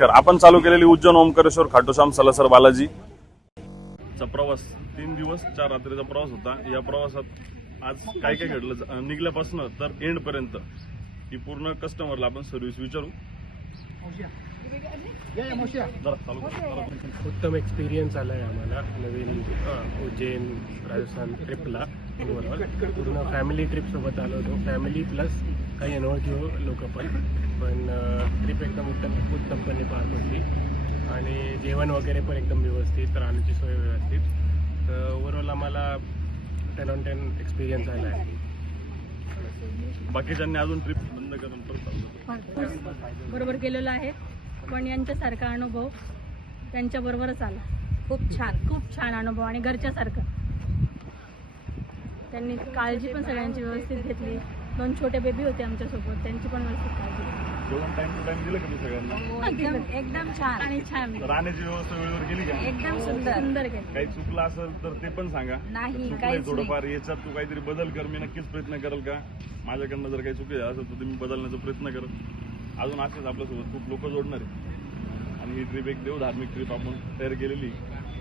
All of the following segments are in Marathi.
आपण चालू केलेली उज्जैन ओमकारेश्वर खाटूश्याम सलासर बालाजी चा प्रवास 3 दिवस 4 रात्रीचा प्रवास होता। या प्रवासात आज काय काय घडलं निघल्यापासून तर एंड पर्यंत ही पूर्ण कस्टमरला आपण सर्व्हिस विचारू। उत्तम एक्सपिरियन्स आलाय आम्हाला नवीन उज्जैन राजस्थान ट्रिपला। ओव्हरऑल पूर्ण फॅमिली ट्रिप सोबत आलो होतो, फॅमिली प्लस काही अनोळखी लोक पण ट्रिप एकदम उत्तमपणे पार पडली आणि जेवण वगैरे पण एकदम व्यवस्थित, राहण्याची सोय व्यवस्थित। तर ओव्हरऑल आम्हाला 10 on 10 एक्सपिरियन्स आला आहे। बाकीच्यांनी अजून ट्रिप बंद करून परत बरोबर केलेलं आहे, पण यांच्यासारखा अनुभव त्यांच्या बरोबरच आला। खूप छान अनुभव आणि घरच्यासारखं। त्यांनी काळजी पण सगळ्यांची व्यवस्थित घेतली। 2 छोटे बेबी होते आमच्यासोबत, त्यांची पण व्यवस्थित काळजी घेतली। जेवण टाइम टू टाइम दिलं का तुम्ही सगळ्यांना? एकदम छान आणि छान। राहण्याची व्यवस्था वेळेवर केली का? एकदम सुंदर केली। काही चुकलं असेल तर ते पण सांगा। चुकलंय थोडंफार, याच्यात तू काहीतरी बदल कर, मी नक्कीच प्रयत्न करेल का माझ्याकडनं जर काही चुकलं असेल तर मी बदलण्याचा प्रयत्न करेल। अजून असेच आपल्यासोबत खूप लोक जोडणार आहे आणि ही ट्रिप एक देव धार्मिक ट्रिप आपण तयार केलेली।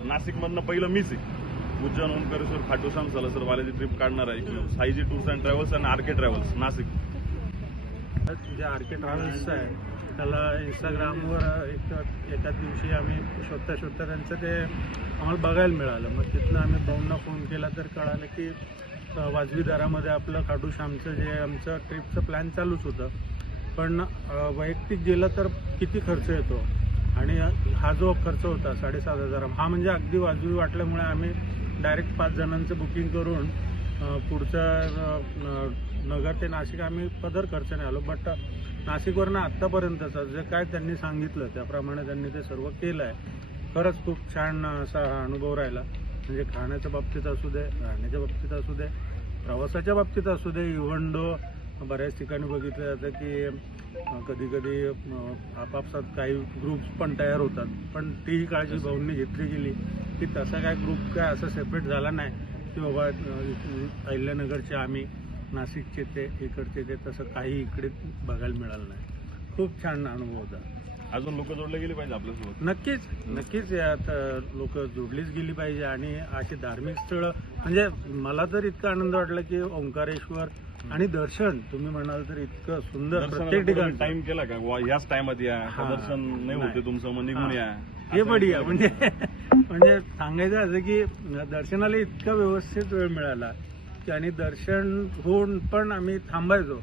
नाशिकमधनं पहिलं मीच आहे उज्जैन ओमकारेश्वर खाटूश्याम सलासर बालाजी ट्रिप काढणार आहे। साईजी टूर्स अँड ट्रॅव्हल्स आणि आर के ट्रॅव्हल्स नाशिक। जे आर के ट्रॅव्हल्स आहे त्याला इंस्टाग्रामवर एकाच दिवशी आम्ही शोधता त्यांचं ते आम्हाला बघायला मिळालं। मग तिथनं आम्ही भाऊंना फोन केला तर कळालं की वाजवी दरामध्ये आपलं खाटूश्यामचं जे आमचं ट्रिपचं प्लॅन चालूच होतं, पण वैयक्तिक गेलं तर किती खर्च येतो आणि हा जो खर्च होता 7,500 हा म्हणजे अगदी वाजवी वाटल्यामुळे आम्ही डायरेक्ट 5 जणांचं बुकिंग करून पुढचं नगर ते नाशिक आम्ही पदर खर्चाने आलो। बट नाशिकवरनं आत्तापर्यंतचं जे काय त्यांनी सांगितलं त्याप्रमाणे त्यांनी ते सर्व केलं आहे। खरंच खूप छान असा हा अनुभव राहिला। म्हणजे खाण्याच्या बाबतीत असू दे, राहण्याच्या बाबतीत असू दे, प्रवासाच्या बाबतीत असू दे। इव्हन दो बऱ्याच ठिकाणी बघितलं जातं की कधी कधी आपापसात काही ग्रुप्स पण तयार होतात, पण तीही काळजी भाऊंनी घेतली गेली की तसा काय ग्रुप काय असं सेपरेट झाला नाही की बाबा अहिल्यानगरचे आम्ही, नाशिकचे ते, इकडचे ते, तसं काही इकडे बघायला मिळालं नाही। खूप छान अनुभव होता। अजून लोक जोडले गेले पाहिजे आपल्यासोबत। नक्कीच यात लोक जोडलीच गेली पाहिजे आणि अशी धार्मिक स्थळं म्हणजे मला तर इतका आनंद वाटला की ओंकारेश्वर आणि दर्शन तुम्ही म्हणाल तर इतकं सुंदर प्रत्येक ठिकाणी टाइम केला का ह्याच टाइमात या, दर्शन नाही होते तुमचं मग निघून या, हे बढिया। म्हणजे सांगायचं असं की दर्शनाला इतका व्यवस्थित वेळ मिळाला की आणि दर्शन होऊन पण आम्ही थांबायचो।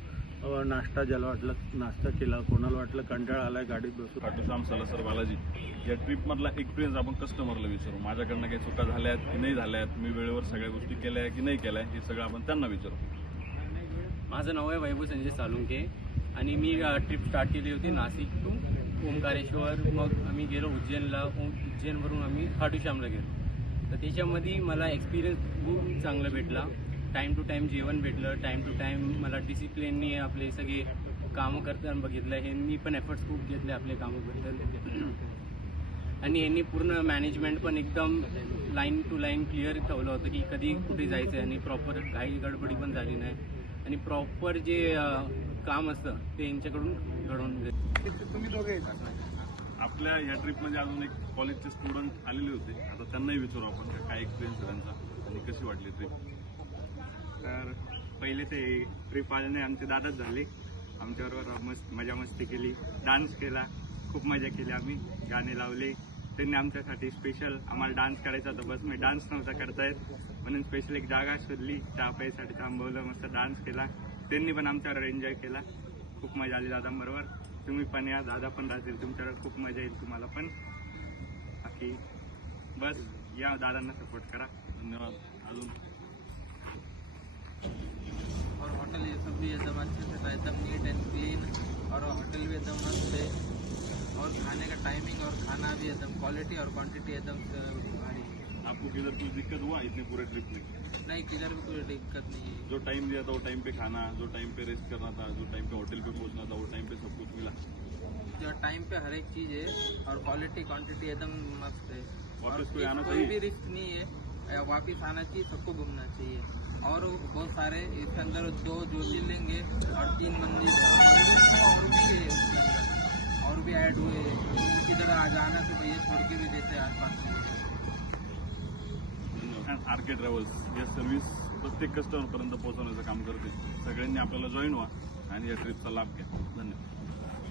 नाश्ता ज्याला वाटलं नाश्ता केला, कोणाला वाटलं कंटाळा आलाय गाडीत बसून। खाटूश्याम सलासर बालाजी या ट्रिप मधला एक्सपिरियन्स आपण कस्टमरला विचारू। माझ्याकडनं काही चुका झाल्यात की नाही झाल्यात, मी वेळेवर सगळ्या गोष्टी केल्या की नाही केल्या, हे सगळं आपण त्यांना विचारू। माझं नाव आहे वैभव संजय सालुंके आणि मी ट्रिप स्टार्ट केली होती नाशिक टू ओमकारेश्वर। मग आम्ही गेलो उज्जैनला, उज्जैनवरून आम्ही खाटूश्यामला गेलो। तर त्याच्यामध्ये मला एक्सपिरियन्स खूप चांगला भेटला। टाईम टू टाईम जेवण भेटलं, टाईम टू टाईम मला डिसिप्लिननी आपले सगळे कामं करताना बघितलं। ह्यांनी पण एफर्ट्स खूप घेतले आपले कामाबद्दल आणि यांनी पूर्ण मॅनेजमेंट पण एकदम लाईन टू लाईन क्लिअर ठेवलं होतं की कधी कुठे जायचं आणि प्रॉपर घाई गडबडी पण झाली नाही आणि प्रॉपर जे काम असतं ते यांच्याकडून घडवून आपल्या या ट्रिपमध्ये अजून एक कॉलेजचे स्टुडंट आलेले होते, आता त्यांनाही विचारू आपण काय एक्सपिरियन्स आहे त्यांचा आणि कशी वाटली ट्रिप। तर पहिले ते ट्रिप आल्याने आमचे दादाच झाले, आमच्याबरोबर मजा मस्ती केली, डान्स केला, खूप मजा केली आम्ही, गाणे लावले। त्यांनी आमच्यासाठी स्पेशल आम्हाला डान्स करायचा होता, बस मी डान्स नव्हता करता येत म्हणून स्पेशल एक जागा शोधली, चहा प्यायसाठी थांबवलं, मस्त डान्स केला। त्यांनी पण आमच्यावर एन्जॉय केला, खूप मजा आली दादांबरोबर। तुम्ही पण या, दादा पण राहतील तुमच्यावर, खूप मजा येईल तुम्हाला पण। बाकी बस या, दादांना सपोर्ट करा। धन्यवाद। अजून और होटल ये सब भी एकदम अच्छे से था, एकदम नीट एंड क्लीन, और होटल भी एकदम मस्त है, और खाने का टाइमिंग और खाना भी एकदम क्वालिटी और क्वांटिटी एकदम भारी। आपको किधर कुछ दिक्कत हुआ इतने पूरे ट्रिप में? नहीं, किधर भी कोई दिक्कत नहीं है। जो टाइम दिया था वो टाइम पे खाना, जो टाइम पे रेस्ट करना था, जो टाइम पे होटल पे पहुंचना था, वो टाइम पे सब कुछ मिला। जो टाइम पे हर एक चीज़ है और क्वालिटी क्वांटिटी एकदम मस्त है। वापस और कोई आना कोई चाहिए? भी रिस्क नहीं है, वापिस आना चाहिए, सबको घूमना चाहिए। और बहुत सारे इसके अंदर 2 ज्योतिर्लिंग है और 3 मंदिर और भी ऐड हुए, इधर आ जाना तो भैया छोड़ के भी देते हैं आसपास में। आरके ट्रॅव्हल्स या सर्व्हिस प्रत्येक कस्टमरपर्यंत पोहोचवण्याचं काम करते. सगळ्यांनी आपल्याला जॉईन व्हा आणि या ट्रिपचा लाभ घ्या. धन्यवाद.